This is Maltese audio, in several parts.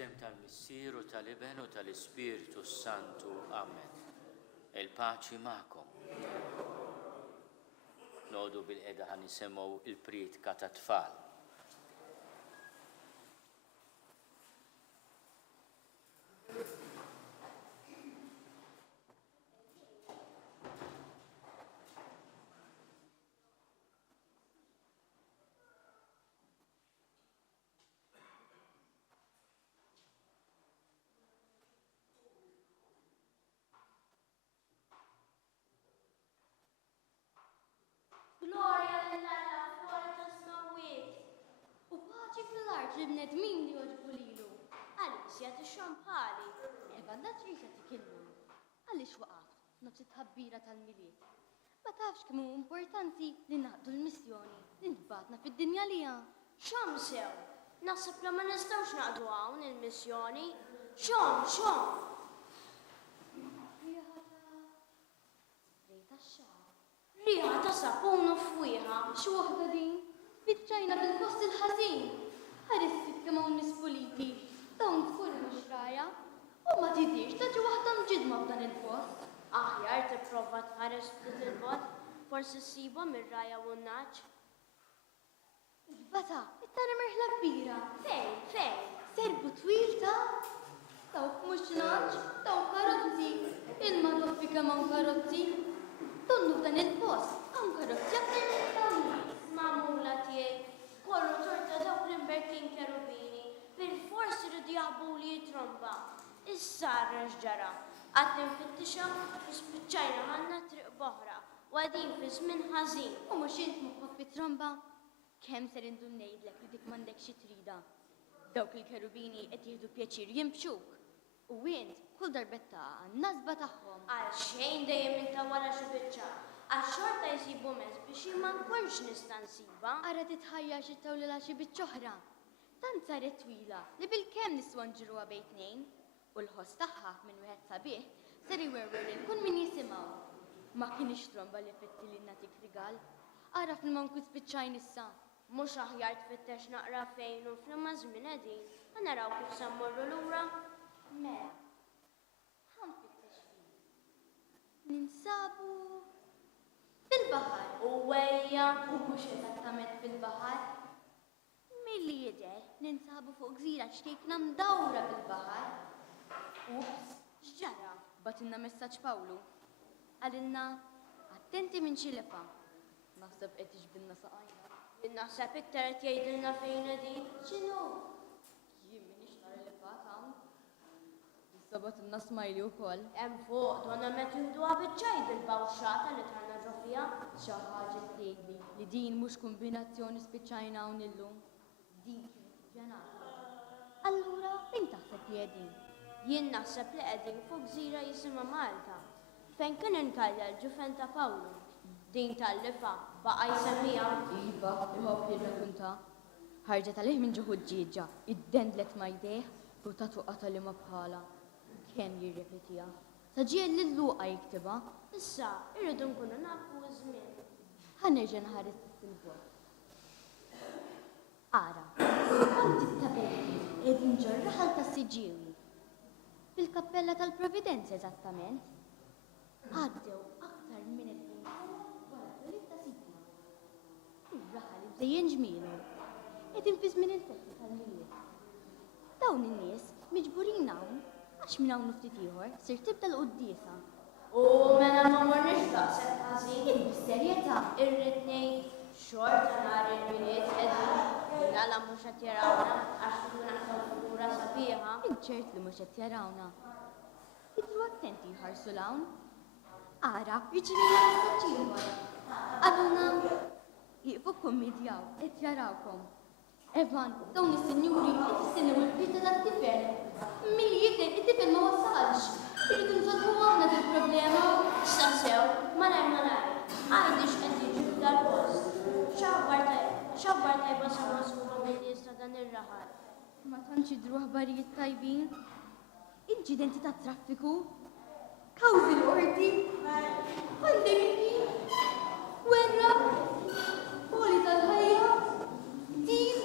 Fl-isem tal-Missier u tal-Iben u tal-Ispiritu Santu. Amen. Il-paċi ma'kom. Nodu bil-qeda ħan nisemgħu il-priedka ta' tfal. Gloria lill-Alla fuq tas-samawwiet. U paċi fl-art li bnedmin li joġbu lilu. Għaliex jagħti xampali. Evanna trid tikillu. Għaliex waqaf nofs it-tħabbira tal-miliet. Ma tafx kemm hu importanti li naqdu l-missjoni li nbatna fid-dinja liha. X'hom sew? Naħseb li ma nistgħux naqdu hawn il-missjoni. X'hom? Riħa ta' sapun u fwieħa. X'waħda din? Spiċċajna bil-post il-ħażin. Ħarissib kemm hawn nies puliti. Dawn tfur mhux raja. U ma tidhirx taġi waħda mġidma f'dan il-post. Aħjar tipprova tħares ftit il-bot, forsi ssibhom ir-raja u n-naġġ. Bata, it-tara merħla kbira. Fejn? Serbu twil ta' dawk mhux naġġ, dawk karozzi. Ilma doffi kemm hawn karozzi. Donnu f'dan il-post, hawn karozzi aktar minn tagħmel. Magħmula tiegħek, kollu torta dawk l-imberkin kerubini, bil-fors iridu jaħbu li jitromba. Issa ġara, qatt ninfittixa u spiċċajna ħanna triq boħra, u għadin fi żmien ħażin. U mhux int moħħok fit-tromba? Kemm ser indu ngħidlek li dik m'għandek xi trida. Dawk il-kerubini qed jieħdu pjaċir jimbxuk. U int kull darbetta n-nazba tagħhom. Għal xejn dejjem inta wara xi biċċa. Għax-xorta jsibu mezz biex ma nkunx nista' nsiba. Ara titħajjar xi tawlilha xi biċċa oħra. Tant saret twila li bil-kemm niswa nġruha bejn tnejn. U l-ħoss tagħha minn wieħed sabiħ ser iwerwer lil kull min jisimgħu. Ma kienx tromba li fitti li nagħtik rigal. Ara fil-manku spiċċajn issa. Mhux aħjar tfittex naqra fejn u fl-imma żmien qegħdin, ma naraw kif se mmorru lura. Mela, ħanfittex fih. Ninsabu fil-baħar. U wejja u mhux eżattament fil-baħar. Milli jidher ninsabu fuq gżira xkejkna mdawra bil-baħar. Ups, x'ġara? Batilna messaġġ Pawlu. Għalilna attenti minn xi lefa. Naħseb qed jiġbilna saqajna. Naħseb iktar qed jgħidilna fejn qegħdin. X'inhu? Jien m'iniex nara lefat hawn. Sabatilna smajli wkoll. Hemm fuq donna meta jieħduha biċ-ċajd il-bawxxata li tħanna ġo fiha. Xi ħaġa tgħidli li din mhux kombinazzjoni spiċċajna hawn illum. Din kienet ippjanata. Allura min taħseb li qegħdin? Jien naħseb li qegħdin fuq gżira jisimha Malta. Fejn kien inkalla l-ġufen ta' Pawlu. Din tal-lifa baqa' jsemmiha. Iva, iħobb jirrakkunta. Ħarġet għalih minn ġuħu ġieġa, iddendlet ma' jdejh u tagħtu qata li ma bħala. Kemm jirrepetiha. Sa ġiel lil-luqa jiktibha. Issa, irridu nkunu nafu żmien. Ħanerġa' nħares fil-bord. Ara, kont it-tabelli qegħdin ġorraħal tas-Siġiewi. Fil-kappella tal-Providenza eżattament. Għaddew aktar minn ir-raħal iżejjen ġmielu. Qegħdin fi żmien il-festi tal-miliet. Dawn in-nies miġburin hawn għax minn hawn ftit ieħor sir tibda l-quddiesa. U mela ma morniex daqshekk ħażin. Bis-serjetà irrid ngħid xorta nhar il-miliet qegħdin nagħla mhux qed jarawna għax tkun aħna figura sabiħa. Inċert li mhux qed jarawna. Idru attenti jħarsu l-hawn. Ara, riċevejna messaġġ ieħor. Għaluna jiqfu kummedjaw, qed jarawkom. Evan, dawn is-sinjuri qed istennew il-bita tat-tifel. Milli jidher it-tifel ma wasalx. Irridu nsolvu aħna dil-problema. Sa sew, malajr. Għandi x'qed jiġi f'dal-post. X'aħbar tajba sa masħuba bil-nies ta' dan ir-raħal. Ma tantx jidhru aħbarijiet tajbin. Inċidenti ta' traffiku. Kawżi l-qorti. Pandemiki. Gwerra. Poli tal-ħajja. Din.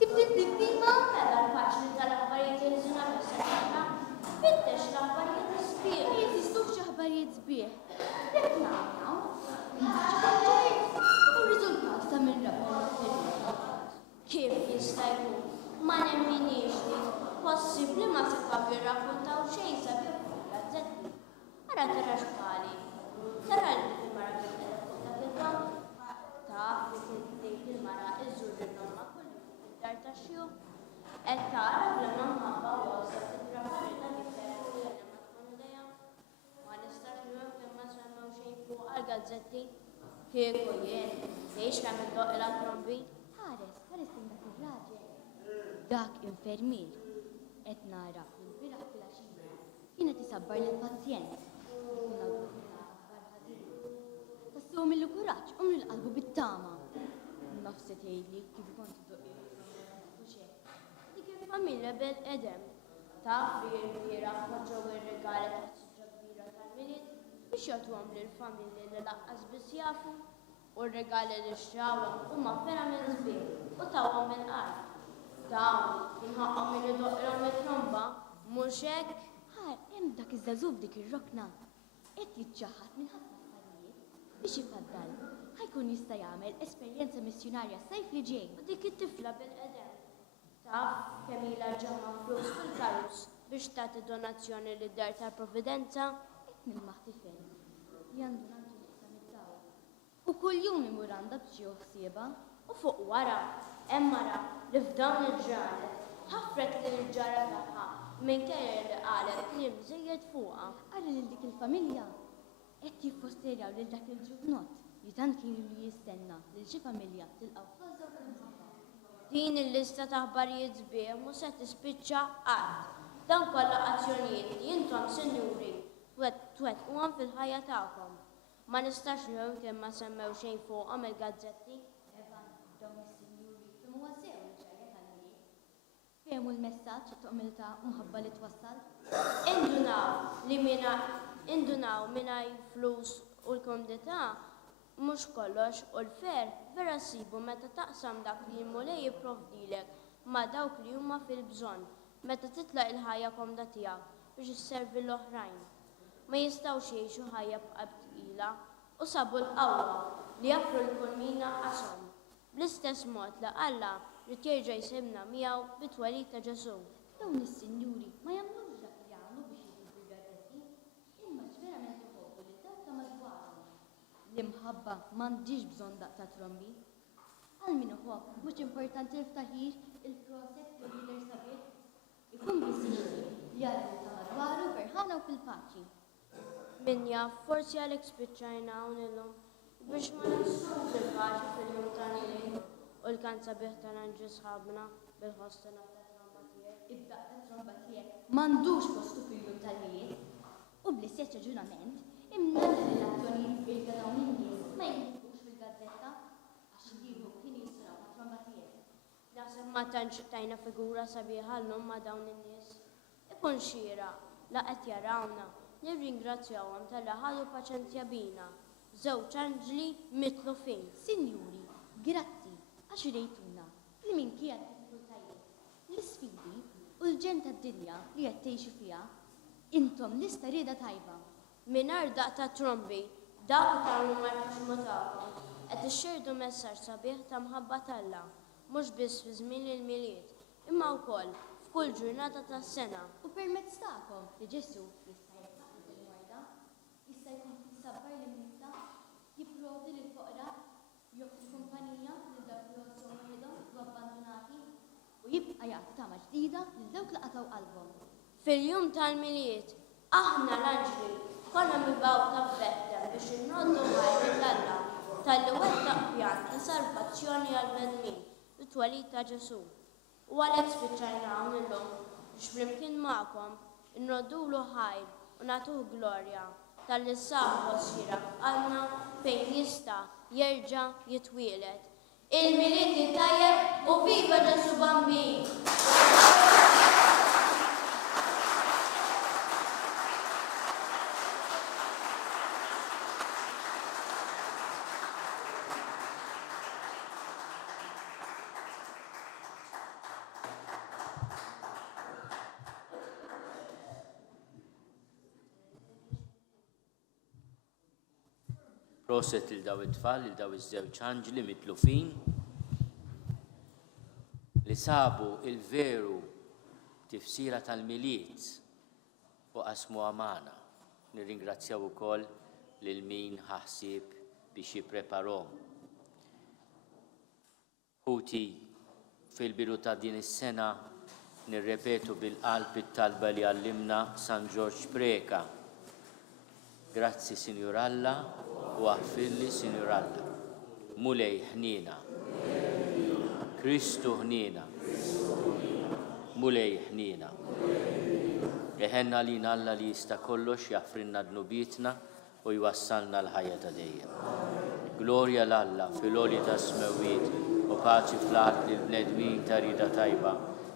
Tibdil diktima. Mela l-faċli tal-aħbarijiet Tara xbali. Tara li il-mara bil-qedha fuq dak il-bank. Taf li dik il-mara iżżur il-nomma kullu fid-dar tax-xjuħ. Qed tara bla mamma wasa titrafferta nifhem u jena ma tkun idea. Ma nistax nifhem ma semmew xejn fuq għall-gazzetti. Kieku jien, tgħix kemm iddoq ilha trombi. ħares din dak ir-raġel. Dak infermier qed nara l-biraħ fil-għaxija kienet isabbar lill-pazjent. Tassew millu kuraġġ umlu l-qalbu bit-tama. Nafsi tgħidli kif kont iddoqq Dik il-familja bil-qedem. Taf li l-bieraħ poġġew ir-regali taħt siġġa kbira tal-miliet biex jagħtuhom lill-familji li laqqas biss jafu u r-regali li xtrawhom huma vera minn żbieħ u tawhom mill-qalb. Dawn inħaqqhom min idoqilhom it-tromba mhux hekk. Ħar hemm dak iż-żagħżugħ dik ir-rokna qed jiċċaħħad minn ħafna affarijiet biex ifaddal ħajkun jista' jagħmel esperjenza missjonarja s-sajf li ġej. U dik it-tifla bil-qedem. Taf kemm ilha ġemma flus fil-karus biex tagħti donazzjoni lid-dar tal-Provvidenza. Qed nilmaħ tifel li għandu nanġi nisa mid-daw. U kuljum imur għandha b'xi ħsiebha. U fuq wara, hemm mara li f'dawn il-ġranet ħaffret lill-ġara tagħha minkejja li qalet li mżejjed fuqha. Ara lil dik il-familja qed jiffosterjaw lil dak il-ġurnot li tant kienu li jistenna lil xi familja tilqgħu f'ħaża u fil-ħabba. Din il-lista ta' aħbarijiet sbieħ mhux se tispiċċa qatt. Dan kollha azzjonijiet li intom sinjuri twettquhom fil-ħajja tagħkom. Ma nistax nifhem kemm ma semmew xejn fuqhom il-gazzetti. Evan, dawn is-sinjuri fehmu sew il-ġarja tal-miliet. Fehmu l-messaġġ t-tuqmilta mħabba li twassal. Indunaw mingħajr flus u l-komdità mhux kollox u l-fer vera ssibu meta taqsam dak li l-mulej jipprovdilek ma' dawk li huma fil-bżonn meta titlaq il-ħajja komda tiegħek biex isservi l-oħrajn. Ma jistgħux jgħixu ħajja bqalb tqila u sabu l-qawwa li jaffru l-kull min naqqashom. Bl-istess mod li Alla li jerġa' jsibna miegħu bit-twelid ta' Ġesu. Dawn is-sinjuri ma jagħmlux dak li jagħmlu biex jiġu l-gazzetti, imma verament iħobbu li dawk ta' madwarhom. L-imħabba m'għandix bżonn daq ta' trombi. Għal min iħobb mhux importanti l-ftaħir, il-proset u l-lider sabiħ. Ikun biss jixtieq li jgħaddu ta' madwaru ferħana u fil-paċi. Min jaf forsi għalhekk spiċċajna hawn illum biex ma nistgħux fil-paċi fil-jum tal-lejl u l-kan sabiħ tal-anġi sħabna bil-ħostina tat-tromba tiegħek. Id-daq ta' tromba tiegħek m'għandux postu fil-jum tal-miliet u bl-istess raġunament imna l-relazzjonijiet bejn dawn in-nies ma jinħbux fil-gazzetta għax jieħu kien jisraw ma' tromba tiegħek. Naħseb ma tantx tajna figura sabiħa llum ma' dawn in-nies. Ikun xieraq la qed jarawna nirringrazzjawhom tal-li ħadu paċenzja bina. Żewġ anġli mitlufin. Sinjuri, grazzi għax rejtuna li minkejja d-diffikultajiet, l-isfidi u l-ġen tad-dinja li qed tgħixu fiha, intom lista rieda tajba. Mingħajr daq ta' trombi, dak tagħmlu mal-ħuxmu tagħkom qed ixxerdu messaġġ sabiħ ta' mħabba tal-Alla, mhux biss fi żmien il-miliet, imma wkoll f'kull ġurnata tas-sena. U permezz tagħkom li Ġesu jista' jisaqqa il-warda, jista' jkun jisabbar lin-nisa, jipprovdi lill-foqra, joffri kumpanija lil dawk li ħossuhom waħedhom u abbandonati u jibqa' jagħti tama ġdida lil dawk li qataw qalbhom. Fil-jum tal-miliet, aħna l-anġli konna mibaw ta' bettem biex innoddu ħajri l-Alla tal-li wettaq pjan ta' salvazzjoni għal-bnedmin bit-twelid ta' Ġesu. U għalhekk spiċċajna hawn illum biex flimkien magħkom innodulu ħajr u nagħtuh glorja tal-li sab ħossira għalna fejn jista' jerġa' jitwieled. Il-miliet tajjeb u viva Ġesu Bambin! Proset il-daw it-tfal, il-daw iż-żewġ anġli mitlufin li sabu il-veru tifsira tal-miliet u qasmu għamana. Nirringrazzjaw ukoll lil min ħassib biex jippreparahom. Ħuti fil-bidu ta' din is-sena nirrepetu bil-qalb it-talba li għallimna San George Preka. Grazzi Sinjur Alla u aħfirli Sinjur Alla. Mulej ħnina. Kristu ħnina. Mulej ħnina. Eħenna lina Alla li jista' kollox jaffrinna dnubietna u jwassalna l-ħajja ta' dejjem. Glorja l-Alla fil-oli ta' smewiet u paċi fl-art li l-bnedmin ta' rida tajba.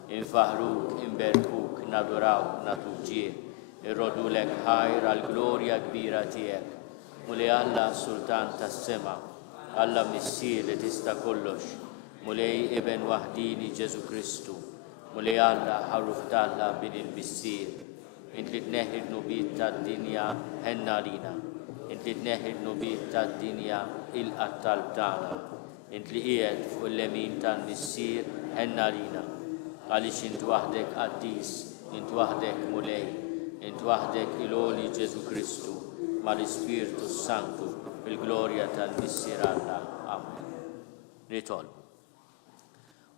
Infaħruk, inberkuk, nadurawk, natuk ġie. Irrodulek ħajr għal-glorja kbira tiegħek. Mulej Alla Sultan tas-sema. Alla missier li tista' kollox. Mulej Iben waħdini Ġesu Kristu. Mulej Alla ħarruf talla bin il-missier. Int li tneħħi d-nubiet tad-dinja ħenna lina. Int li tneħħi d-nubiet tad-dinja ilqa' talb tagħna. Int li qiegħed fuq il-lemin tal-missier ħenna lina. Għaliex int waħdek qaddis, int waħdek mulej, int waħdek il-oli Ġesu Kristu mal-Ispirtu Santu fil-glorja tal-missier Alla. Amen. Nitolbu.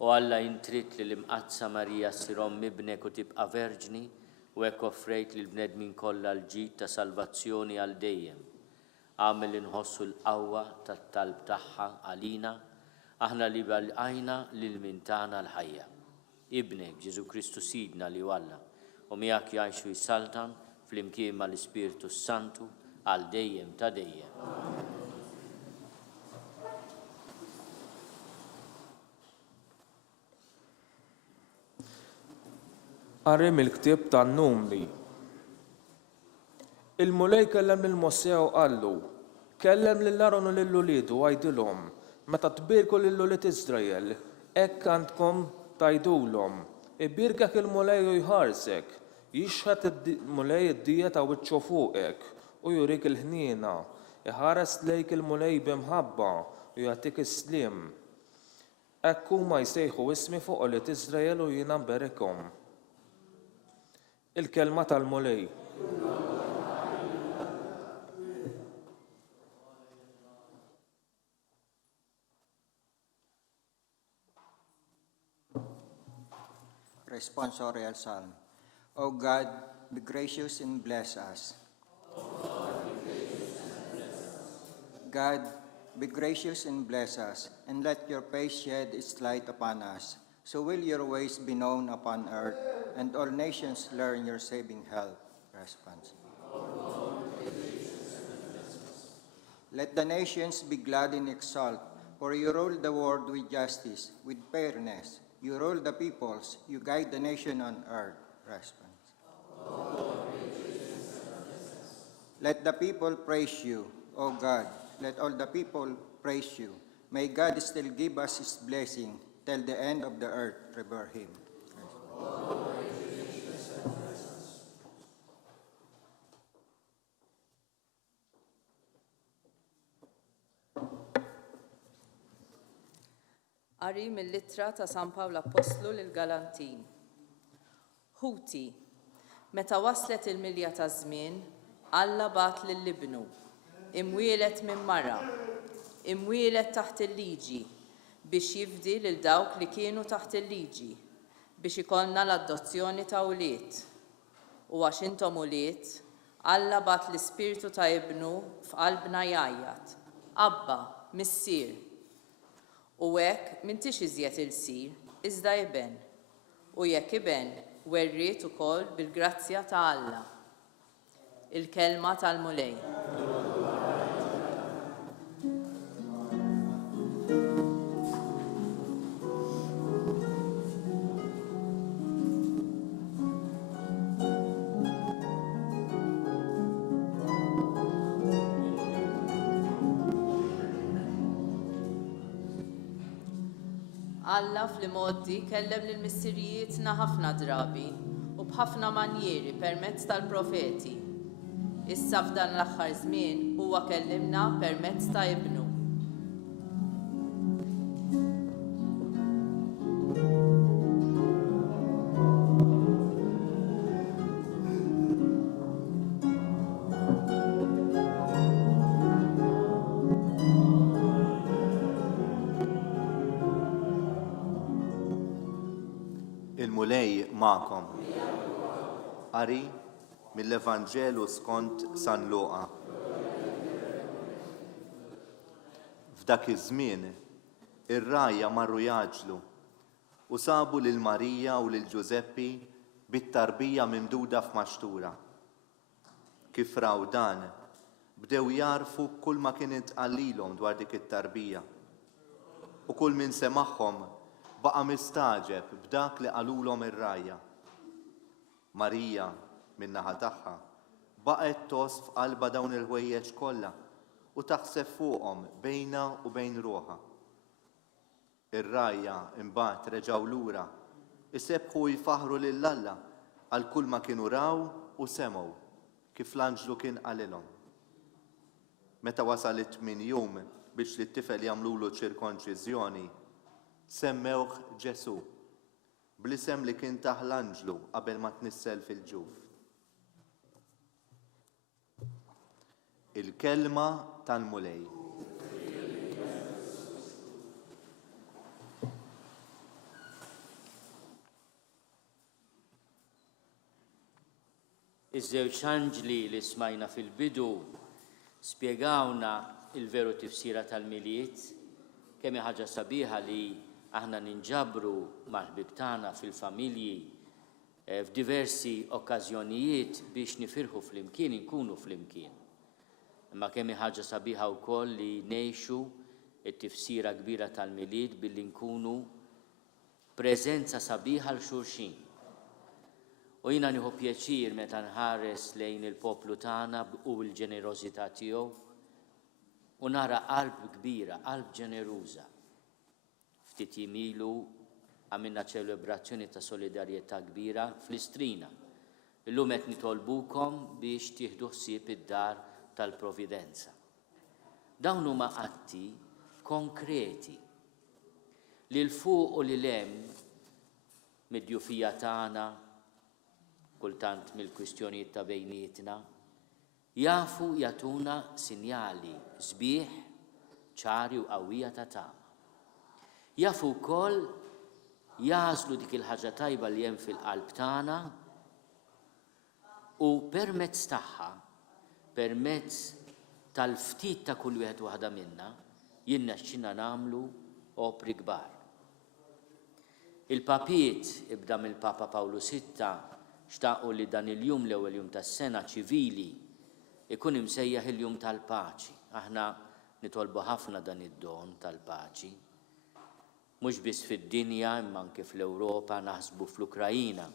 U Alla intrit li l-imqazza Marija ssirhom mibnek u tibqa' verġni u hekk offrejt lil bnedmin kollha l-ġid ta' salvazzjoni għal dejjem. Għamel inħossu l-qawwa tat-talb tagħha għalina, aħna li balqajna lil min tagħna l-ħajja. Ibnek Ġesu Kristu Sidna li Alla u miegħek jgħixu jsaltan flimkien mal-Ispirtu Santu għal dejjem ta' dejjem. Qari mill-ktieb tan-Numri. Il-mulej kellem lil-Mossew qallu, kellem lil-Aron u lill-uliedu għajdilhom, meta tbirku lill-ulied Iżrael, hekk għandkom tajdulhom, ibirkek il-mulej u jħarsek, jixħet il-mulej id-dija ta' wiċċu fuqek u jurik il-ħniena, iħares lejk il-mulej b'imħabba u jagħtik is-sliem. Hekk huma jsejħu ismi fuq ulied Iżrael u jiena nberikhom. Il-kelma tal-mulej. Responsorial Psalm. O God, be gracious and bless us. God, be gracious and bless us, and let your face shed its light upon us. So will your ways be known upon earth, and all nations learn your saving help. Response. Let the nations be glad and exult, for you rule the world with justice, with fairness. You rule the peoples, you guide the nation on earth. Response. Let the people praise you, O God. Let all the people praise you. May God still give us his blessing till the end of the earth. Revere him. Qari mill-littra ta' San Pawl Apostlu lil Galantin. Ħuti, meta waslet il-milja ta' żmien, Alla bat lill-ibnu, imwielet minn mara, imwielet taħt il-liġi, biex jifdi lil dawk li kienu taħt il-liġi, biex ikollna l-adozzjoni ta' ulied. U għax intom ulied, Alla bat l-Ispirtu ta' ibnu f'qalbna jgħajjat. Abba, missier. U hekk m'intix iżjed il-sir, iżda iben. U jekk iben, werriet ukoll bil-grazzja ta' Alla. Il-kelma tal-mulej. Alla fl-modi kellem lill-missirijietna ħafna drabi u b'ħafna manjieri permezz tal-profeti. Issa f'dan l-aħħar żmien huwa kellimna permezz ta' ibnu. Il-mulej ma'kom. Qari mill-Evanġelu skont San Luqa. F'dak iż-żmien ir-rajja marru jaġlu u sabu lil Marija u lil Ġuseppi bit-tarbija mimduda f'maxtura. Kif raw dan, bdew jarfu kull ma kien intqallilhom dwar dik it-tarbija. U kull min semagħhom baqa' mistaġeb b'dak li qalulhom ir-rajja. Marija min-naħa tagħha baqgħet tos f'qalba dawn il-ħwejjeġ kollha u taħseb fuqhom bejna u bejn ruħha. Ir-rajja imbagħad reġgħu lura, isebħu jfaħru lil Alla għal kull ma kienu raw u semgħu kif l-anġlu kien qalilhom. Meta wasal it-8 jum biex li t-tifel jagħmlulu ċirkonċiżjoni, semmewh Ġesu bl-isem li kien taħ l-anġlu qabel ma tnissel fil-ġuf. Il-kelma tal-mulej. Iż-żewġ anġli li smajna fil-bidu spjegawna il-veru tifsira tal-miliet, kemm hi ħaġa sabiħa li aħna ninġabru mal-ħbib tagħna fil-familji f'diversi okkażjonijiet biex nifirħu flimkien, inkunu flimkien. Imma kemm hi ħaġa sabiħa wkoll li ngħixu t-tifsira kbira tal-miliet billi nkunu preżenza sabiħa l xulxin. U jiena nieħu pjaċir meta nħares lejn il-poplu tagħna u l-ġenerożità tiegħu u nara qalb kbira, qalb ġeneruża. Ftit jimilu għamilna ċelebrazzjoni ta' solidarjetà kbira fl-Istrina. Illum qed nitolbukom biex tieħdu ħsieb id-dar tal-Providenza. Dawn huma atti konkreti li l-fuq u lil hemm mid-djufija tagħna kultant mill-kwistjonijiet ta' bejnietna, jafu jagħtuna sinjali sbieħ, ċari u qawwija ta' tama. Jafu wkoll jażlu dik il-ħaġa tajba li hemm fil-qalb tagħna u permezz tagħha, permezz tal-ftit ta' kull wieħed waħda minnha, jinnexxinna nagħmlu opri kbar. Il-papiet ibda mill-Papa Pawlu VI xtaqu li dan il-jum l-ewwel jum tas-sena ċivili ikun imsejjaħ il-jum tal-paċi. Aħna nitolbu ħafna dan id-don tal-paċi. Mhux biss fid-dinja imma anke fl-Ewropa, naħsbu fl-Ukrajina.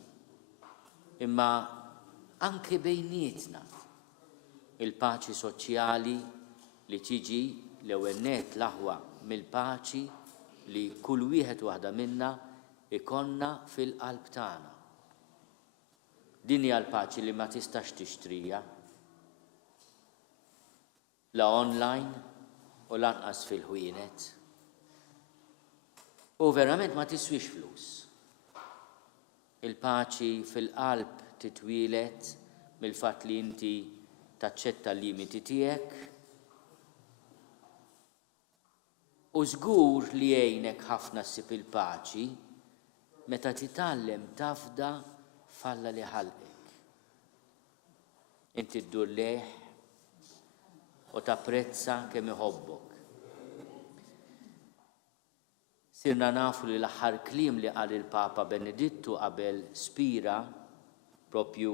Imma anke bejnietna. Il-paċi soċjali li tiġi l-ewwel net l-aħwa mill-paċi li kull wieħed waħda minna ikonna fil-qalb tagħna. Din hija l-paċi li ma tistax tixtrija la online u lanqas fil-ħwienet. U verament ma tiswix flus. Il-paċi fil-qalb titwilet mill-fatt li inti taċċetta l-limiti tiegħek u żgur li jgħinek ħafna ssib il-paċi meta titgħallem tafda falla li ħalqek. Inti ddur leħ u tapprezza kemm iħobbok. Sirna nafu li l-aħħar kliem li qal il-Papa Benedittu qabel spira propju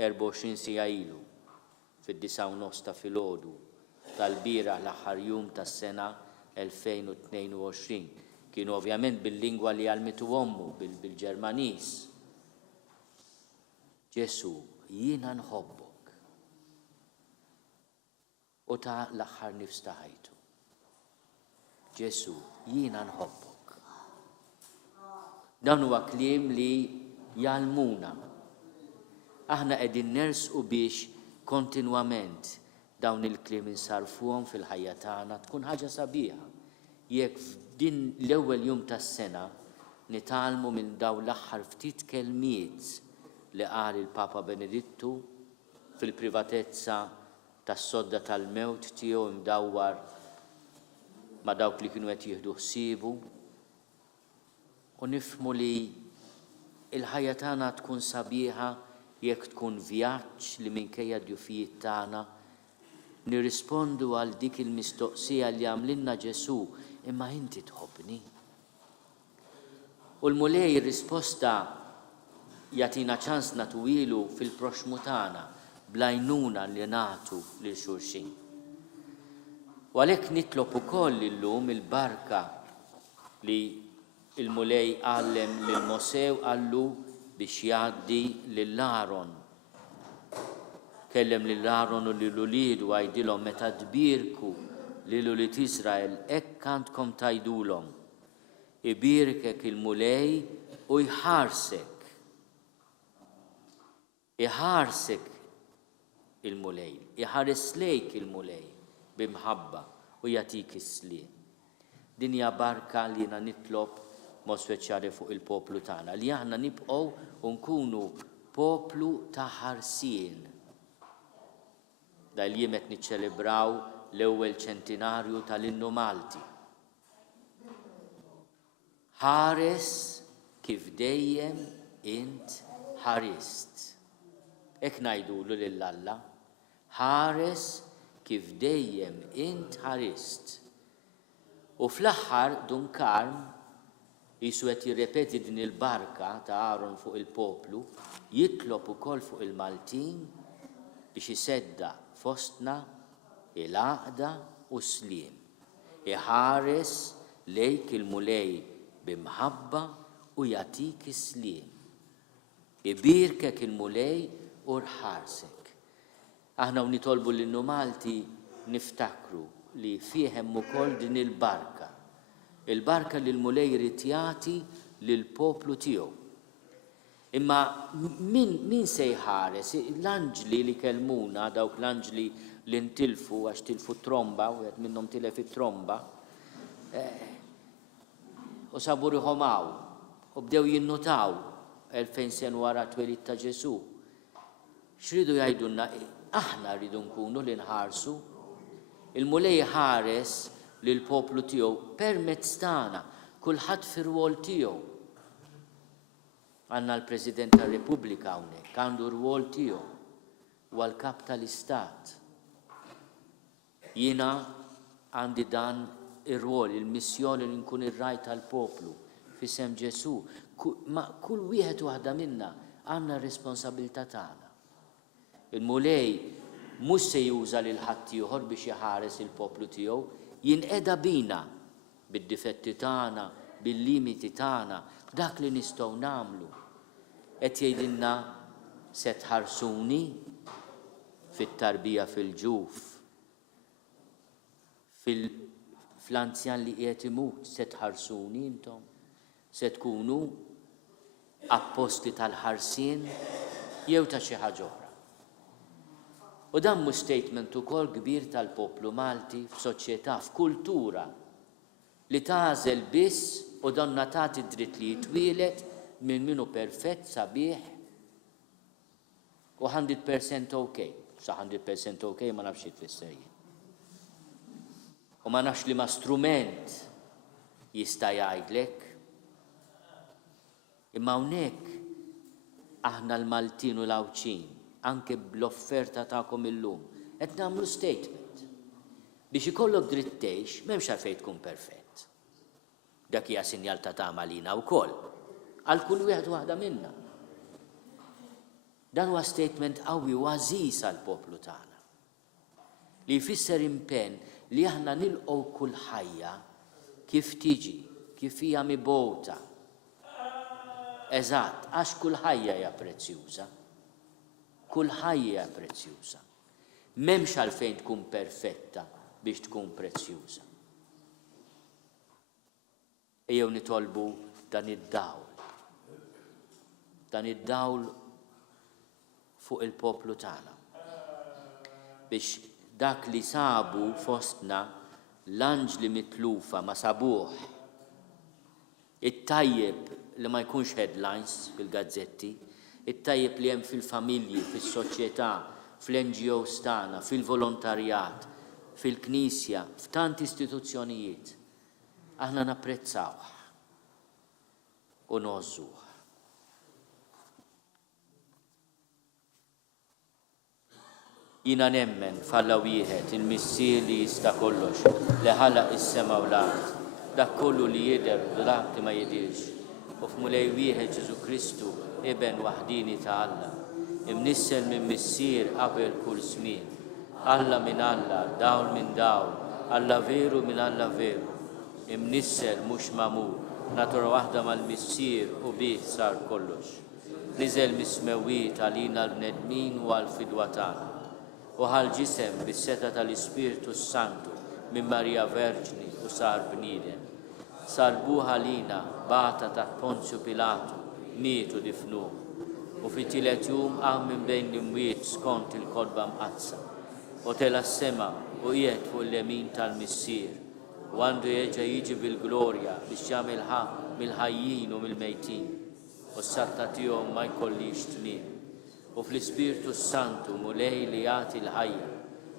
24 siegħa ilu fid-9 ta' filgħodu tal-bira l-aħħar jum tas-sena 2022. Kienu ovvjament bil-lingwa li għalmitu ommu, bil-Ġermaniż. Ġesu, jiena nħobbok. U ta' l-aħħar nifs ta' ħajtu. Ġesu, jiena nħobbok. Dan huwa kliem li jalmuna. Aħna qegħdin nersqu biex kontinwament dawn il-kliem insarfuhom fil-ħajja tagħna tkun ħaġa sabiħa. Jekk f'din l-ewwel jum tas-sena nitalmu minn dawn l-aħħar ftit kelmiet li qal il-Papa Benedittu fil-privatezza tas-sodda tal-mewt tiegħu imdawwar ma' dawk li kienu qed jieħdu ħsiebu u nifhmu li il-ħajja tagħna tkun sabiħa jekk tkun vjaġġ li minkejja d-djufijiet tagħna nirrispondu għal dik il-mistoqsija li għamlilna Ġesu, imma inti tħobbni. U l-mulej ir-risposta jagħtina ċans natwilu fil-proxmu tagħna bl-għajnuna li nagħtu lil xulxin. U għalhekk nitlob ukoll illum il-barka li il-mulej għallem lil Mosew għallu biex jgħaddi lill-Aaron. Kellem lill-Aaron u lill-uliedu għajdilhom meta tbierku lill-ulied Iżrael hekk għandkom tgħidulhom. Ibirkek il-mulej u jħarsek. Iħarsek il-mulej, iħares lejk il-mulej bimħabba u jagħtik is-sliem. Din hija barka li jiena nitlob mod speċjali fuq il-poplu tagħna, li aħna nibqgħu u nkunu poplu ta' ħarsien. Dal-jiem qed niċċelebraw l-ewwel ċentinarju tal-innu Malti. Ħares kif dejjem int ħarist. Hekk ngħidulu lil Alla. Ħares kif dejjem int ħarist. U fl-aħħar Dunkarm jisu qed jirrepeti din il-barka ta' Aaron fuq il-poplu, jitlob ukoll fuq il-Maltin biex isedda fostna il-għaqda u sliem. Iħares lejk il-mulej bimħabba u jagħtik is-sliem. Ibirkek il-mulej u rħarsek. Aħna nitolbu l-innu Malti niftakru li fiehem ukoll din il-barka. Il-barka li l-mulej irid jagħti lill-poplu tiegħu. Imma min se jħares? L-anġli li kelmuna, dawk l-anġli li ntilfu għax tilfu tromba, u għed minnhom tilef it-tromba, u sabu rihom hawn, u bdew jinnutaw 2000 sen wara twelid ta' Ġesu. X'ridu jgħidulna? Aħna rridu nkunu li nħarsu. Il-mulej ħares lil poplu tiegħu permezz tagħna, kulħadd fir-rwol tiegħu. Għandna l-President tar-Repubblika hawnhekk, għandu r-rwol tiegħu u għall-kap tal-Istat. Jiena għandi dan ir-rwol, il-missjoni li nkun ir-raj tal-poplu f'isem Ġesu. Ma kull wieħed waħda minna għandna r-responsabilità tagħna. Il-mulej mhux se juża lil ħadd ieħor biex iħares il-poplu tiegħu, jinqeda bina bid-difetti tagħna, bil-limiti tagħna, dak li nistgħu nagħmlu. Qed jgħidilna se tħarsuni fit-tarbija fil-ġuf, fl-anzjan li qiegħed imut, se tħarsuni intom, se tkunu apposti tal-ħarsien jew ta' xi ħaġa oħra. U dan mhu statement ukoll kbir tal-poplu Malti f'soċjetà, f'kultura li tagħżel biss u donna tagħti dritt li jitwieled minn minnu perfett, sabiħ u 100% okay. Sa 100% okay ma nafx jitfisser jien. U ma nafx li ma strument jista' jgħidlek. Imma hawnhekk aħna l-Maltin u l-Awċin, anke bl-offerta tagħkom illum, qed nagħmlu statement. Biex ikollok dritt tgħix m'hemmx għalfejn tkun perfett. Dak hija sinjal ta' tama lina wkoll, għal kull wieħed waħda minna. Dan huwa statement qawwi u għażiż għall-poplu tagħna. Li jfisser impenn li aħna nilqgħu kull ħajja kif tiġi, kif hija mibgħuta. Eżatt, għax kull ħajja hija prezzjuża. Kull ħajja hija prezzjuża. M'hemmx għalfejn tkun perfetta biex tkun prezzjuża. Ejjew nitolbu dan id-dawl. Dan id-dawl fuq il-poplu tagħna. Biex dak li sabu fostna l-anġli mitlufa ma sabuh. It-tajjeb li ma jkunx headlines fil-gazzetti, it-tajjeb li hemm fil-familji, fis-soċjetà, fl-NGOs tagħna, fil-volontarjat, fil-Knisja, f'tanti istituzzjonijiet. Aħna napprezzawh u nogħżuh. Jina nemmen falla wieħed il-missier li jista' kollox li ħalaq is-sema u l-art. Dak kollu li jidher dak ma jidirx. U f'mulej wieħed Ġesu Kristu iben waħdini ta' Alla. Imnissel minn missier qabel kull żmien. Alla minn Alla, dawl minn dawl, Alla veru minn Alla veru. Imnissel mhux mamur, natura waħda mal-missier u bih sar kollox. Niżel mismewwiet għalina l-bnedmin u għal-fidwa tagħna. U ħal-ġisem bis-seta tal-Ispiritu Santu minn Marija Verġni u sar bniedem. Sarbuha lina bata ta' Ponzju Pilatu, mietu difnuh. U fit-tielet jum qam minn bejn l-imwiet skont il-kodba mqazza. U tela s-sema u qiegħed fuq l-lemin tal-missier. U għandu jerġa' jiġi bil-glorja biex jagħmel mill-ħajjin u mill-mejtin. U s-satta tiegħu ma jkollix tmiem. U fl-Ispiritu Santu mulej li jagħti l-ħajja,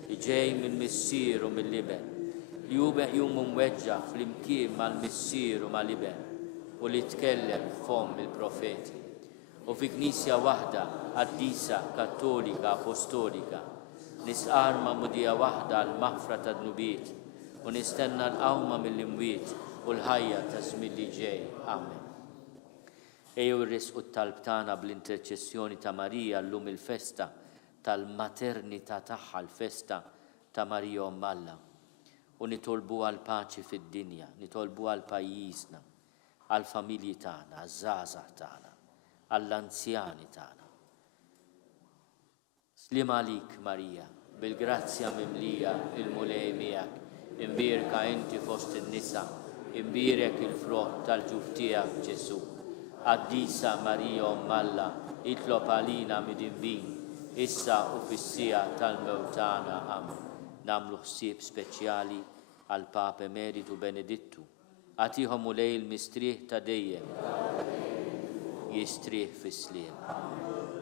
li ġej mill-missier u mill-liben, li jubeħ jum mweġġa fl-imkien mal-missier u mal-liben, u li tkellem fom il-profeti. U fi knisja waħda, qaddisa, kattolika, apostolika, nisqarma mudija waħda għal-maħfra ta' dnubiet, u nistenna l-qawma mill-imwiet u l-ħajja ta' żmien li ġej. Amen. Ejjew irrisqu t-talb tagħna bl-interċessjoni ta' Marija llum il-festa tal-maternità tagħha, l-festa ta' Marija Omm Alla. U nitolbu għal paċi fid-dinja, nitolbu għal pajjiżna, għal familji tagħna, għaż-żgħażagħ tagħna, għall-anzjani tagħna. Slim għalik Marija, bil-grazzja mimlija il-mulej miegħek, imbierka inti fost in-nisa, imbierek il-frott tal-ġuf tiegħek Ġesu. Qaddisa Marija Omm Alla, itlob għalina midinbin, issa u fis-sija tal-mewt tagħna. Amen. Nagħmlu ħsieb speċjali għal Papa Emeritu Benedittu. Għatihom mulej il-mistrieħ ta' dejjem, jistrieħ fis-sliem.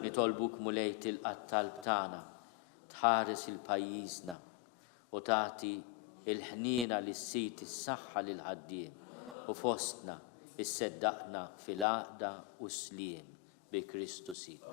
Nitolbuk mulej tilqa' t-talb tagħna, tħares il-pajjiżna u tagħti il-ħniena li ssib is-saħħa lil ħaddiem u fostna isseddaqna fil-għaqda u sliem bi Kristu Sidna.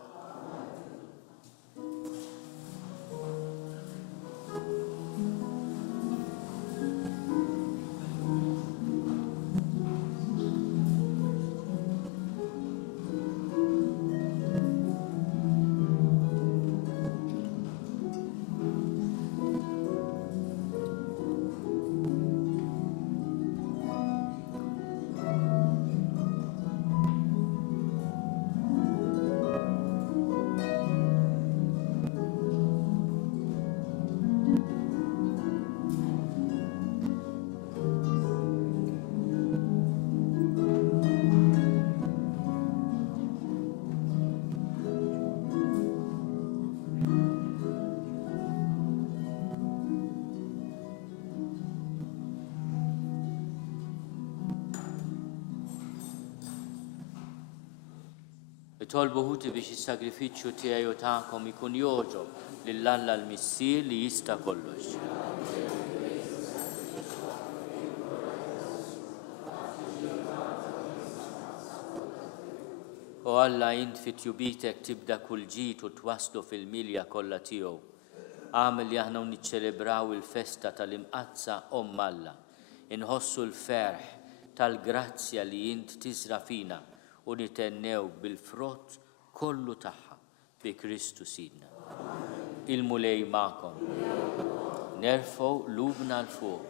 Tolbu ħuti biex is-sagrifiċċju tiegħi u tagħkom ikun jogħġob lill-Alla l-missier li jista' kollox. U Alla int fit-tjubitek tibda kull ġid u twaslu fil-milja kollha tiegħu. Għamel li aħna niċċelebraw il-festa tal-imqazza Omm Alla. Inħossu l-ferħ tal-grazzja li int tiżra fina u nitennew bil-frott kollu tagħha bi Kristu Sidna. Il-mulej magħkom. Nerfgħu lubna l-fuq.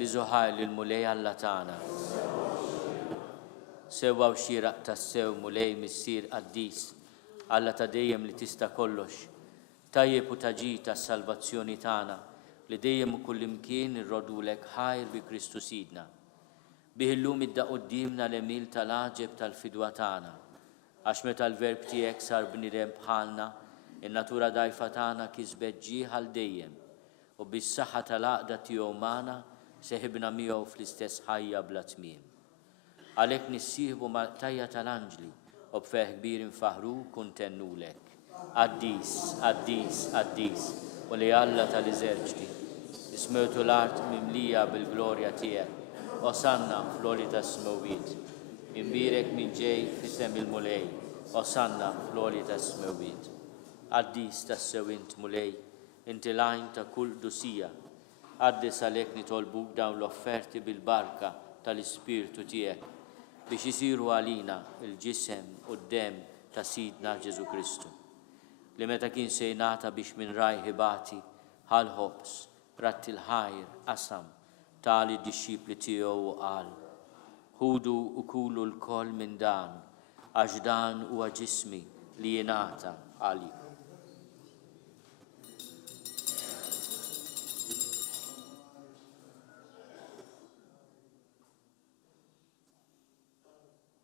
Niżuħaj lill-mulej Alla tagħna. Sewwa xieraq tas-sew mulej missier qaddis, Alla ta' dejjem li tista' kollox. Tajjeb u taġid tas-salvazzjoni tagħna li dejjem u kullimkien irrodulek ħajr bi Kristu Sidna. Bih illum idda qudiemna l-emil tal-għaġeb tal-fidwa tagħna, għax meta l-verb tiegħek sar bniedem bħalna, in-natura dgħajfa tagħna kisbet ġieħ għal dejjem u bis-saħħa tal-għaqda tiegħu magħna seħibna miegħu fl-istess ħajja bla tmiem. Għalhekk nissieħbu mal-tajja tal-anġli u b'ferħ kbir infaħruk u ntennulek. Qaddis, qaddis, qaddis, u li Alla tal-eżerċiti, ismewtu l-art mimlija bil-glorja tiegħek. Osanna fl-oli ta' smewit. Imbirek minn ġej f'isem il-mulej. Osanna fl-oli ta' smewit. Għaddis tassew int mulej, inti lajn ta' kull dusija. Għaddis għalek nitolbuk dawn l-offerti bil-barka tal-Ispirtu tiegħek biex isiru għalina il-ġisem u d-dem ta' Sidna Ġesu Kristu. Li meta kien sejnata biex minn rajħi bati ħal-ħobs, pratti l-ħajr, qasam, tali d-disċipli tiegħu u qal: ħudu u kulu l-koll minn dan, għax dan huwa ġismi li jingħata għalikom.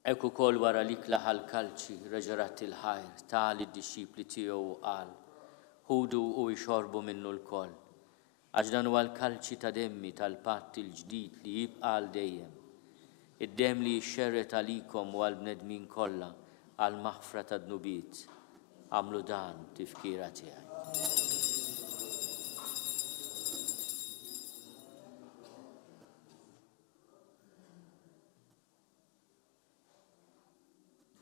Ekku kol wara lik laħal kalċi reġarat il-ħajr tali d-disċipli tiegħu u qal: ħudu u jxorbu minnu l-koll, għax dan huwa l-kalċi ta' demmi tal-patt il-ġdid li jibqa' għal dejjem. Id-dem li jxerret għalikom u għal-bnedmin kollha għal-maħfra ta' dnubiet. Għamlu dan tifkira tiegħi.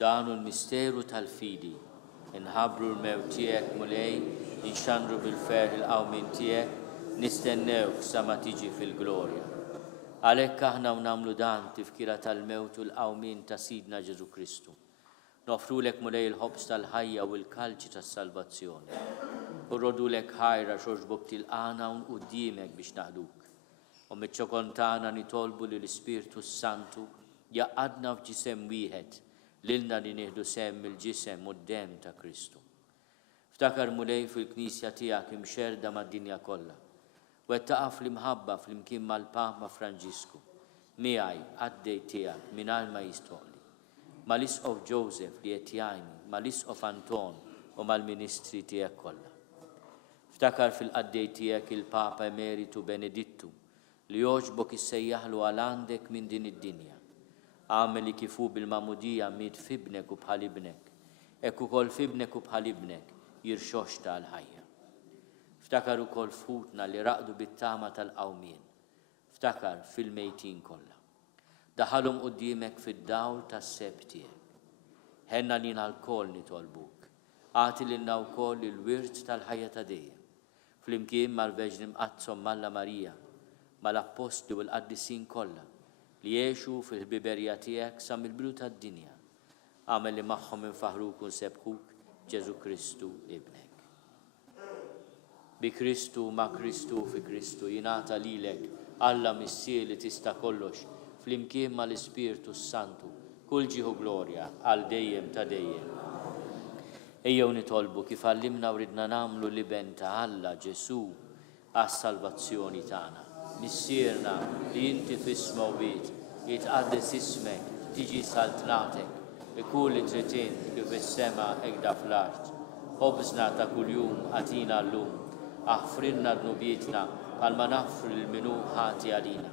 Danu l-misteru tal-fidi, inħabru l-mew tiegħek mulej, inxandru bil-fer il-qawmin tiegħek, nistennewk sa ma tiġi fil-glorja. Għalhekk aħna nagħmlu dan tifkira tal-mewt u l-qawmin ta' Sidna Ġesu Kristu. Nofrulek mulej il-ħobs tal-ħajja u l-kalċi tas-salvazzjoni. Urrodulek ħajra xoġbok tilqana un quddiemek biex naħduk. U miċ-ċokontana nitolbu li l-Ispirtu Santu jaqadna f'ġisem wieħed lilna li nieħdu sem il-ġisem u d-dem ta' Kristu. Ftakar mulej fil-Knisja tiegħek imxerda mad-dinja kollha. Wettaqaf l-imħabba fl-imkien mal-Papa Franġisku. Miegħi għaddej tiegħek mingħajr ma jistoqli. Mal-Isqof Joseph li qed jgħinni, mal-Isqof Anton u mal-Ministri tiegħek kollha. Ftakar fil-qaddej tiegħek il-Papa Emeritu Benedittu li jogħġbok issejjaħlu għal għandek minn din id-dinja. Għamel li kifu bil-mamudija mid fibnek u bħalibnek, ekku kol fibnek u bħalibnek jirxoxta għal-ħajja. Ftakar u kol futna li raqdu bit-tama tal-qawmien, ftakar fil-mejtin kolla. Daħalum qudiemek fid-dawl tas-seb tiegħek. Ħenna lina l-kol nitolbuk, għati lilna wkoll il-wirt tal-ħajja ta' dejjem. Flimkien mal-Verġni Mqazzom Malla Marija, mal-Apostli u l-Qaddisin kollha li jiexu fil-ħbiberja tiegħek sa mill-bidu tad-dinja. Għamel li magħhom infaħruk u nsebħuk Ġesu Kristu ibnek. Bi Kristu, ma' Kristu, fi Kristu jingħata lilek Alla missier li tista' kollox flimkien mal-Ispirtu Santu kull ġieħu glorja għal dejjem ta' dejjem. Ejjew nitolbu kif għallimna u ridna nagħmlu liben ta' Alla Ġesu għas-salvazzjoni tagħna. Missierna li inti fis-smawit, jitqaddes ismek, tiġi saltnatek, ikun li tritin kif is-sema egda fl-art. Ħobżna ta' kuljum għatina llum, aħfrinna dnubietna bħalma naħfru l-minu ħati għalina.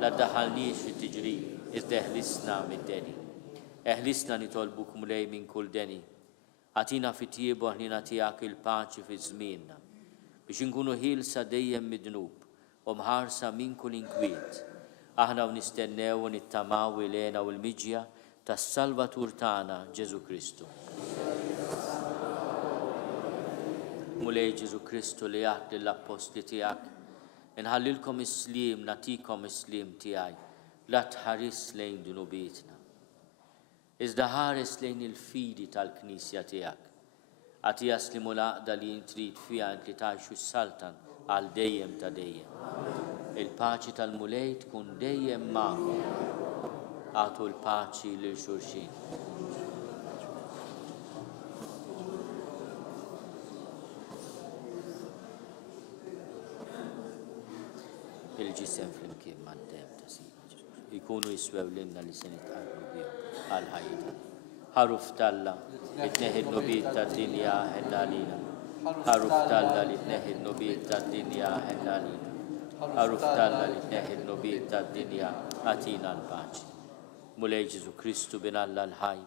La ddaħħalniex fit-tiġri, iżda eħlisna mid-deni. Eħlisna nitolbuk mulej minn kull deni. Għatina fit-tiebu ħnina tiegħek il-paċi fi żmienna biex inkunu ħielsa dejjem mid-dnub u mħarsa minn kull inkwiet. Aħna u nistennew u nittamaw il-għena u l-miġja tas-Salvatur tagħna Ġesu Kristu. Mulej Ġesu Kristu li għat lill-Apostli tiegħek, inħallilkom is-slim, natikom is-slim tiegħi, la tħares lejn dunubietna. Iżda ħares lejn il-fidi tal-Knisja tiegħek. Għati jaslimu l-għaqda li jintrid fiha inti tgħixu s-saltan għal dejjem ta' dejjem. Il-paċi tal-mulej tkun dejjem magħkom. Għatu l-paċi lil xulxin. Il-ġisem flimkien mad-dem ta' Sidna jkunu jiswew lilna li se nitqarbu bihom għal ħajja. Ħaruf talla li tneħħi n-nubiet tad-dinja ħenna għalina. Ħaruf talla li tneħħi n-nubiet tad-dinja ħenna għalina. Ħaruf talla li tneħħi n-nubiet tad-dinja għatina l-paċi. Mulej Ġesu Kristu bin Alla l-ħaj,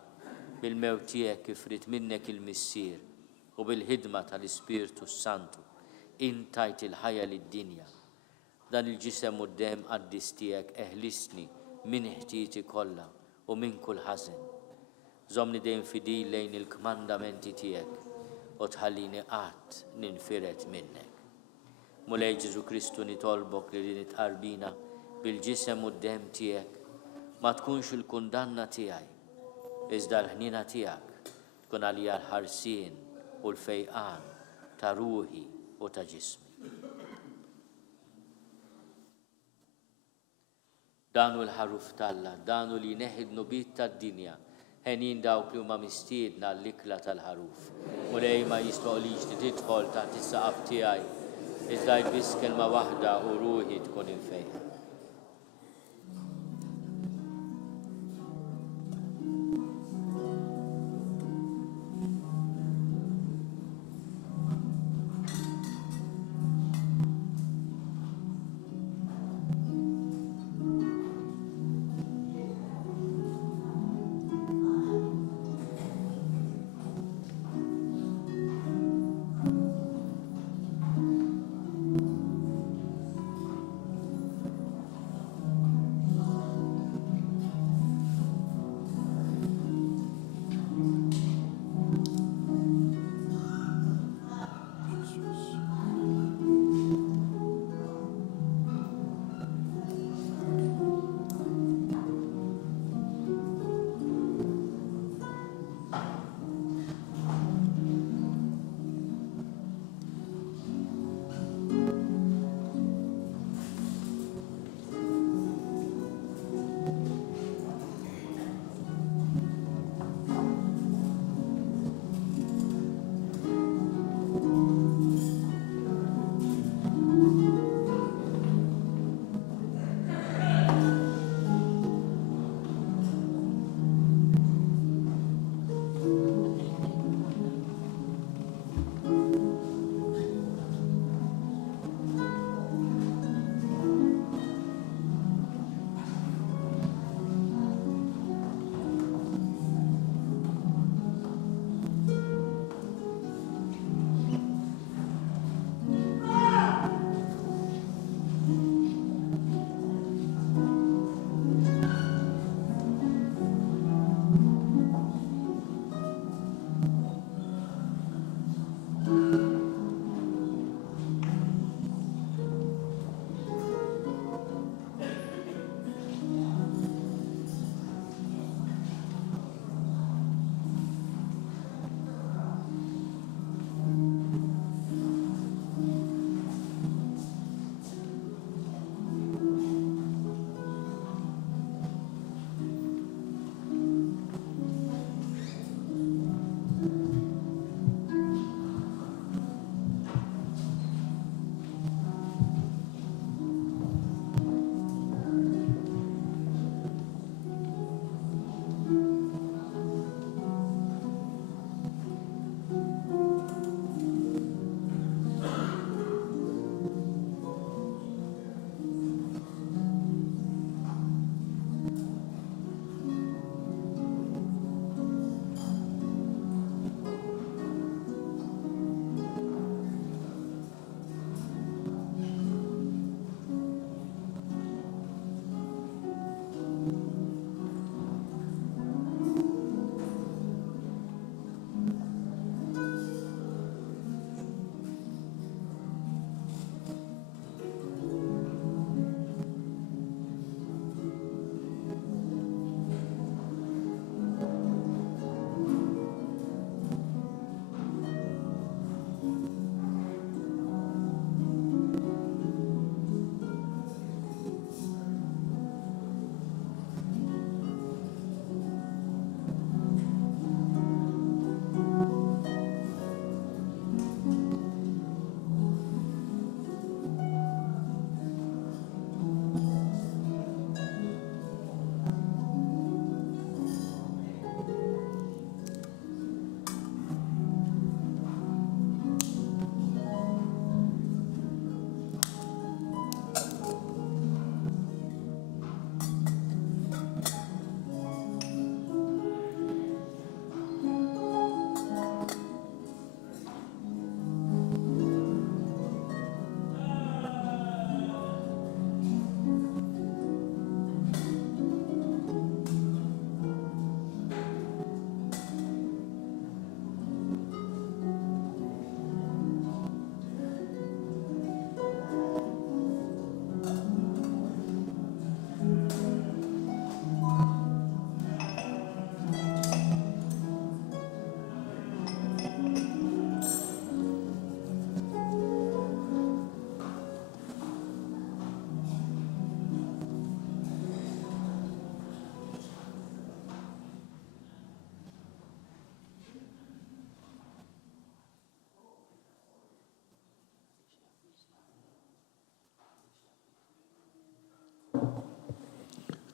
bil-mewt tiegħek kif rid minnek il-missier u bil-ħidma tal-Ispirtu Santu intajt il-ħajja lid-dinja. Dan il-ġisem u d-dem qaddis tiegħek eħlisni minn ħtieti kollha u minn kull ħażen. Żomni dejjem fidil lejn il-kmandamenti tiegħek u tħallini qatt ninfiret minnek. Mulej Ġesu Kristu nitolbok li nitqarbina bil-ġisem u d-dem tiegħek ma tkunx il-kundanna tiegħi, iżda l-ħnina tiegħek tkun għalija l-ħarsien u l-fejqan ta' ruħi u ta' ġismi. Danu l-ħaruf talla, danu li neħid nubit tad-dinja, ħenin dawk li huma mistiedna l-ikla tal-ħaruf. Mulej ma jistgħolix li tidħol taħt is-saqaf tiegħi, iżda biss kelma waħda u ruħi tkun infejqa.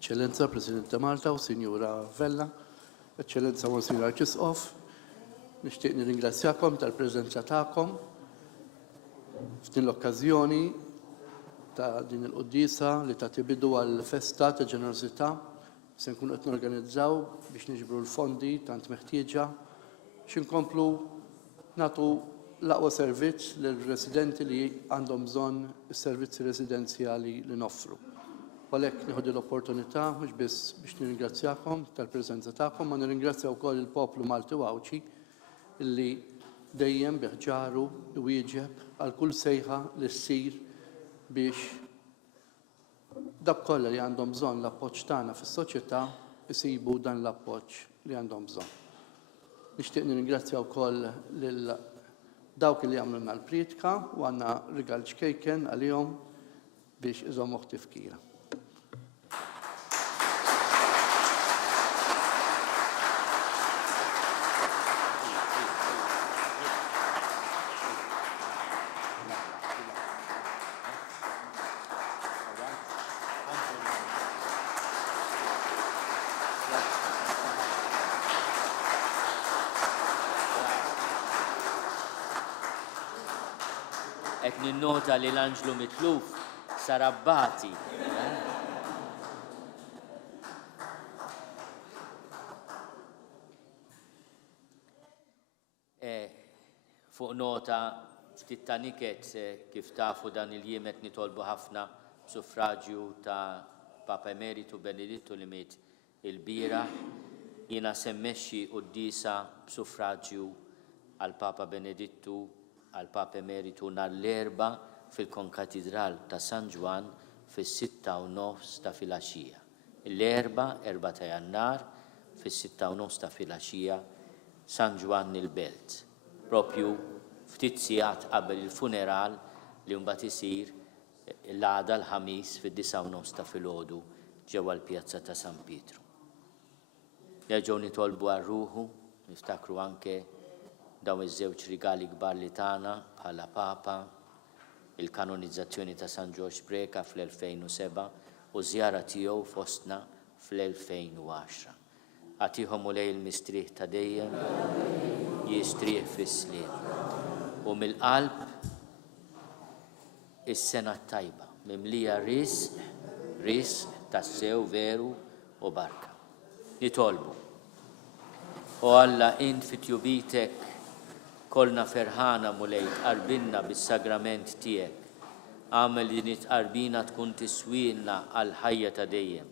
Eccellenza President ta' Malta u Sinjura Vella, Eccellenza Monsignor Arċisqof, nixtieq nirringrazzjakom tal-preżenza tagħkom f'din l-okkażjoni ta' din il-qudiesa li ta' tibidu għall-festa ta' ġenerożità se nkunu qed norganizzaw biex niġbru l-fondi tant meħtieġa x'inkomplu nagħtu l-aqwa servizz lill-residenti li għandhom bżonn is-servizzi residenzjali li noffru. Għalhekk nieħu l-opportunità mhux biss biex nirringrazzjakom tal-preżenza tagħkom, ma nirringrazzja wkoll il-poplu Malti Wawċi illi dejjem biħġaru wieġeb għal kull sejħa li ssir biex dak kollha li għandhom bżonn l-appoġġ tagħna fis-soċjetà isibu dan l-appoġġ li għandhom bżonn. Nixtieq nirringrazzja wkoll lil dawk li għamlulna l-pritka u għandna rigal ċkejken għalihom biex iżommu tifkira. Qed ninnota li l-Anġlu mitluf sarabbati. Fuq nota ftit ta' niket kif tafu dan il-jiem qed nitolbu ħafna suffraġġju ta' Papa Emeritu Benedittu li miet il-bira, jiena semmexxi qudiesa b'suffraġġju għal Papa Benedittu għal Papa Emeritu nhar l-erba fil-Konkatedral ta' San Ġwan fis-6:30 ta' filgħaxija. L-erba 4 ta' Jannar fis-6:30 ta' filgħaxija San Ġwan il-Belt. Propju ftit sigħat qabel il-funeral li mbagħad isir l-għada l-ħamis fid-9:30 ta' filgħodu ġewwa l-Pjazza ta' San Pietru. Nerġgħu nitolbu għar-ruħu, niftakru anke dawn iż-żewġ rigali kbar li tagħna bħala Papa, il-kanonizzazzjoni ta' San George Preka fl-2007 u żjara tiegħu fostna fl-2010. Għatihom u lej il-mistrieħ ta' dejjem, jistrieħ fis-sliem. U mill-qalb is-sena tajba, mimlija risq tassew veru u barka. Nitolbu. O Alla int fit-jubitek kolna ferħana mulejt qarbinna bis-sagrament tiegħek. Għamel li nitqarbina tkun tiswilna għal ħajja ta' dejjem.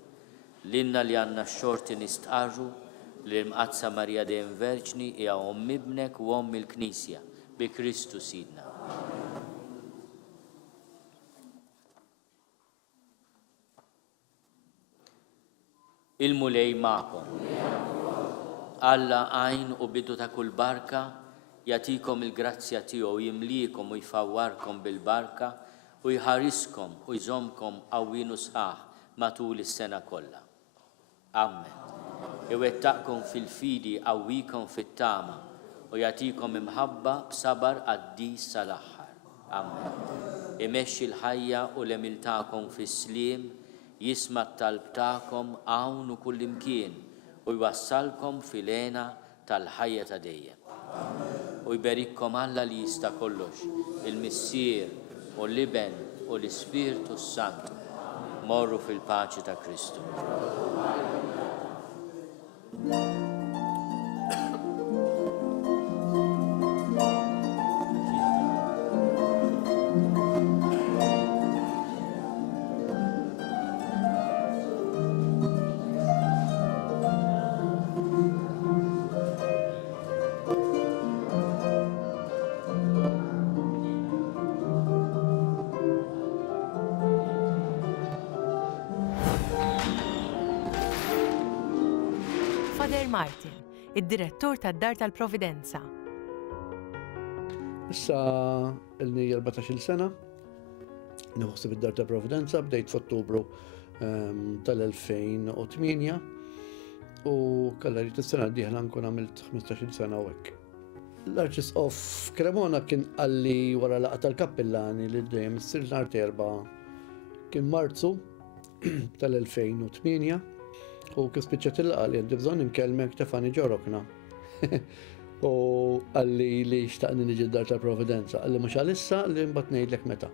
Lilna li għandna x-xorti nistqarru li l-Mqazza Marija Dejjem Verġni hija Omm Ibnek u Omm il-Knisja bi Kristu Sidna. Il-mulej magħkom. Alla għajn u bidu ta' kull barka jagħtikom il-grazzja tiegħu jimlikom u jfawwarkom bil-barka u jħariskom u jżommkom qawwin u sħaħ matul is-sena kollha. Amen. Iwettaqkom fil-fidi qawwikom fit-tama u jagħtikom imħabba b'sabar għaddis sal-aħħar. Amen. Imexxi l-ħajja u l-emiltakom fis-sliem, jisma' t-talb tagħkom hawn u kullimkien u jwassalkom fil-għena tal-ħajja ta' dejjem. U jberikkom Alla li jista' kollox, il-Missier u l-Iben u l-Ispirtu Sant. Morru fil-paċi ta' Kristu. Father Martin, id-direttur tad-Dar tal-Providenza. Issa ilni 14 sena, nħossib id-Dar tal-Providenza, bdejt f'Ottubru tal-2008 u kallar s-sena d-dieħla nkun għamilt 15 sena u hekk. L-Arċisqof Cremona kien qalli wara laqgħa tal-kappellani li dejjem issir nhar erba' kien Marzu tal-2008 u kif spiċċat il-laqa li għandi bżonn inkellmek Stefani ġorokna. U għalli li xtaqni niġi d-dar tal-Providenza, għalli mhux għalissa li mbagħad ngħidlek meta.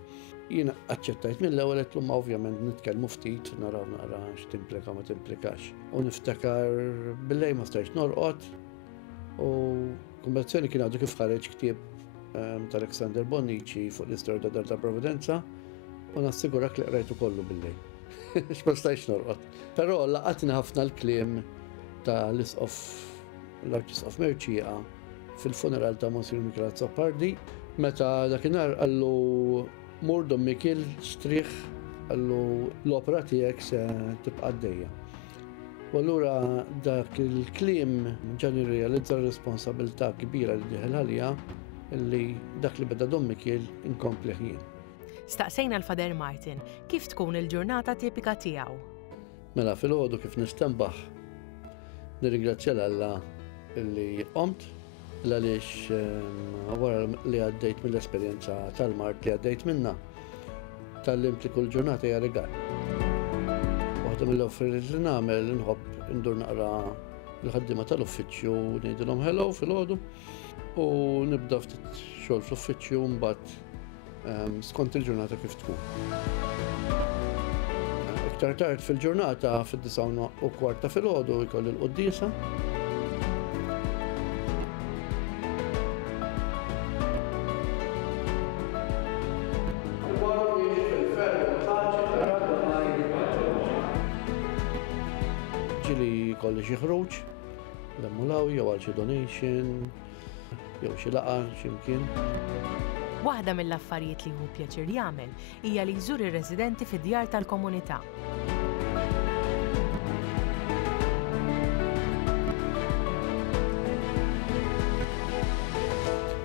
Jiena aċċettajt mill-ewwel qed ma ovvjament nitkellmu ftit naraw naqra x'timplika ma timplikax. U niftakar billej ma stajtx norqod u konversazzjoni kien għadu kif ħareġ ktieb tal-Alexander Bonnici fuq l-istorja tad-dar tal-Providenza u nassigurak li qrajtu kollu billej. X'ma stajtx norqod. Però laqatni ħafna l-kliem ta' l-Arċisqof Merċieqa fil-funeral ta' Monsignor Michela Zoppardi meta dakinhar qallu Murdom Mikil strieħ għallu l-opera tiegħek se tibqa' għaddejja. U allura dak il-kliem ġani realizza responsabilità kbira li diħel għalija li dak li beda Dom Mikil inkompli jien. Staqsejna l-Fader Martin kif tkun il-ġurnata tipika tiegħu. Mela fil-ħodu kif nistembaħ nirringrazzja l-Alla li qomt għaliex wara li għaddejt mill-esperjenza tal-mart li għaddejt minna tal-limt li kull ġurnata hija regal. Waħda mill-offrijiet li nagħmel inħobb indur naqra l-ħaddiema tal-uffiċċju ngħidilhom hello fil-ħodu u nibda ftit xogħol fl-uffiċċju mbagħad skont il-ġurnata kif tkun. Iktar tard fil-ġurnata fid-9:15 fil-ħodu jkolli l-qudiesa. Ġili kolli xi ħruġ, l-emmulaw jew għal xi donation, jew xi laqa x'imkien. Waħda mill-affarijiet li hu pjaċir jagħmel hija li jżur ir-residenti fid-djar tal-komunità.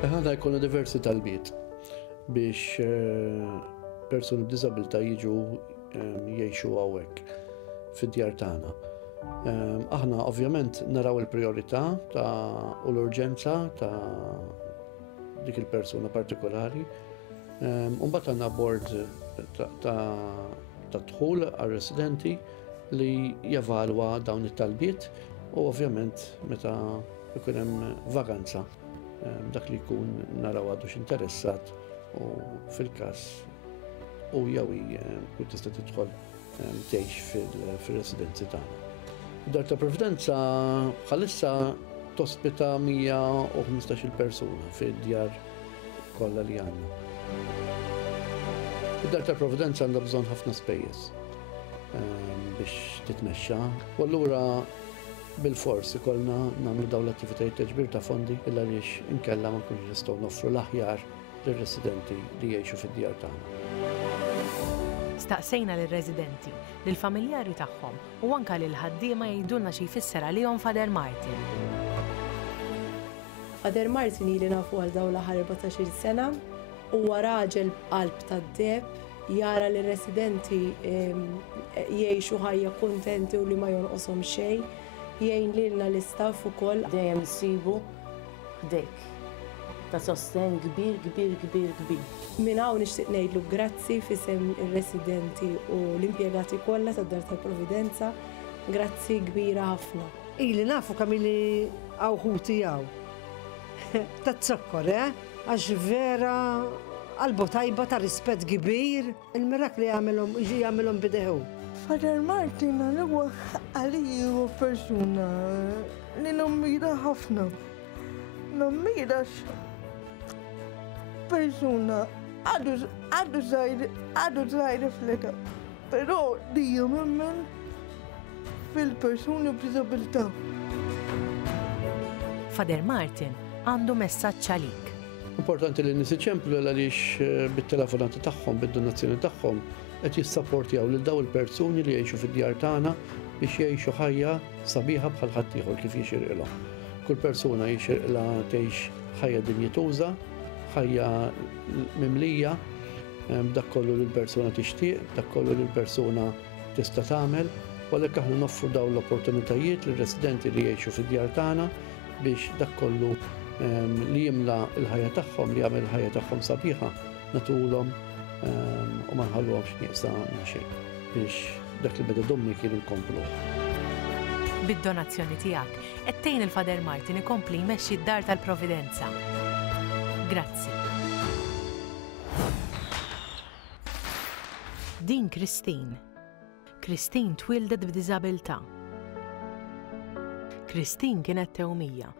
Ħana jkollna diversi talbiet biex persuni b'diżabilità jiġu jgħixu hawnhekk fid-djar tagħna. Aħna ovvjament naraw il-priorità u l-urġenza ta' dik il-persuna partikolari. Mbagħad għandna bord ta' dħul għar-residenti li jevalwa dawn it-talbiet u ovvjament meta ikun hemm vaganza dak li jkun naraw għadu x'interessat u fil-każ u jew kun tista' tidħol tgħix fir-residenzi tagħna. Id-Dar tal-Providenza bħalissa tospita 115 persuna fid-djar kollha li għandna. Id-Dar tal-Providenza għandha bżonn ħafna spejjeż biex titmexxa u allura bil-fors ikollna nagħmlu dawn l-attivitajiet ta' ġbir ta' fondi illa għaliex inkella ma nkunux nistgħu noffru l-aħjar lir-residenti li jgħixu fid-djar tagħna. Staqsejna lill-residenti, lill-familjari tagħhom u anke lill-ħaddiema jgħidulna xi jfisser għalihom Fader Martin. Fader Martin ili nafu għal dawn l-aħħar 14 sena huwa raġel qalb tad-deb jara li residenti jgħixu ħajja kuntenti u li ma jonqoshom xejn, jgħin lilna l-istaff ukoll dejjem isibu ħdejk ta' sosten kbir. Minn hawn nixtieq ngħidlu grazzi fisem ir-residenti u l-impjegati kollha tad-Dar tal-Providenza, grazzi kbira ħafna. Ili nafu kemm ili awħuti hawn. Tat-zokkor, għax vera qalbu tajba ta' rispett kbir, il-mirakli jagħmilhom bideħu. Fader Martin huwa għaliju persuna li nommira ħafna. Nommira persuna għadu zaħir fleta, pero dija memmen fil-persuni b'disabilità. Fader Martin għandu messaġġ għalik. Importanti li nies iċemplu għaliex bit-telefonati tagħhom, bid-donazzjoni tagħhom qed jissapportjaw lil dawn il-persuni li jgħixu fid-djar tagħna biex jgħixu ħajja sabiħa bħal ħadd ieħor kif jixirqilhom. Kull persuna jixirqilha tgħix ħajja dinjituża, ħajja mimlija, dak kollu li l-persuna tixtieq, dak kollu li l-persuna tista' tagħmel, u għalhekk aħna noffru dawn l-opportunitajiet lir-residenti li jgħixu fid-djar tagħna biex dak kollu li jimla l-ħajja tagħhom, li jagħmel il-ħajja tagħhom sabiħa, nagħtuhom u ma nħalluhomx nieqsa minn xejn biex dak li beda dommi kien inkomplu. Bid-donazzjoni tiegħek qed tgħin il-Fader Martin ikompli jmexxi d-dar tal-Providenza. Grazzi. Din Kristin. Kristin twildet b'diżabilità. Kristin kienet tewmija